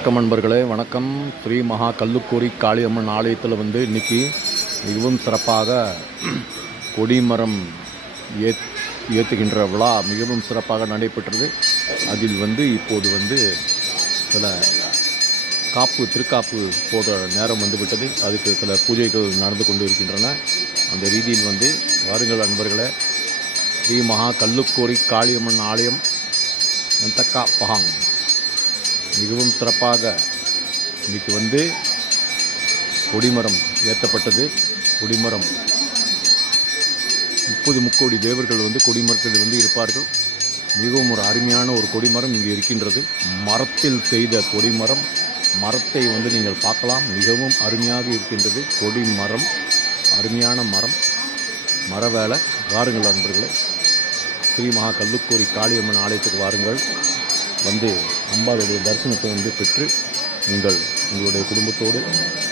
வணக்கம் நண்பர்களே, வணக்கம். ஸ்ரீ மகா கல்லுக்கூரி காளியம்மன் ஆலயத்தில் இன்றைக்கி மிகவும் சிறப்பாக கொடிமரம் ஏற்றுகின்ற விழா மிகவும் சிறப்பாக நடைபெற்றது. அதில் இப்போது சில திருக்காப்பு போடுற நேரம் விட்டது. அதுக்கு சில பூஜைகள் நடந்து கொண்டு இருக்கின்றன. அந்த ரீதியில் வாருங்கள் நண்பர்களே, ஸ்ரீ மகா கல்லுக்கூரி காளியம்மன் ஆலயம் நந்தக்கா பகாங் மிகவும் சிறப்பாக இன்றைக்கி கொடிமரம் ஏற்றப்பட்டது. கொடிமரம் 30 முக்கோடி தேவர்கள் கொடிமரத்தில் இருப்பார்கள். மிகவும் ஒரு அருமையான ஒரு கொடிமரம் இங்கே இருக்கின்றது. மரத்தில் செய்த கொடிமரம். மரத்தை நீங்கள் பார்க்கலாம், மிகவும் அருமையாக இருக்கின்றது. கொடிமரம், அருமையான மரம், மர வேலை. வாருங்கள் நண்பர்களே, ஸ்ரீ மகா கல்லுக்கூரி காளியம்மன் ஆலயத்துக்கு வாருங்கள். அம்பாளுடைய தரிசனத்தை பெற்று உங்களுடைய குடும்பத்தோடு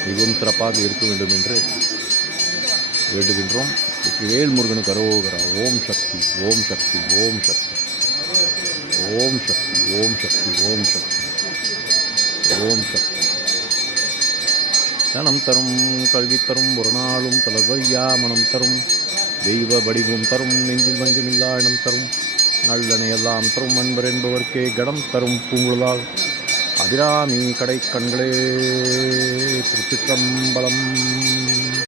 மிகவும் சிறப்பாக இருக்க வேண்டும் என்று வேண்டுகின்றோம். வேல்முருகனுக்கு அரோகரா. ஓம் சக்தி, ஓம் சக்தி, ஓம் சக்தி, ஓம் சக்தி, ஓம் சக்தி, ஓம் சக்தி, ஓம் சக்தி. தனம் தரும், கல்வி தரும், ஒரு நாளும் தளர்வரியா மனம் தரும், தெய்வ வடிவம் தரும், நெஞ்சில் வஞ்சமில்லா இடம் தரும், நல்லனை எல்லாம் தரும், அன்பர் என்பவர்க்கே கடம் தரும், பூங்குழலால் அபிராமி கடை கண்களே. திருச்சிற்றம்பலம்.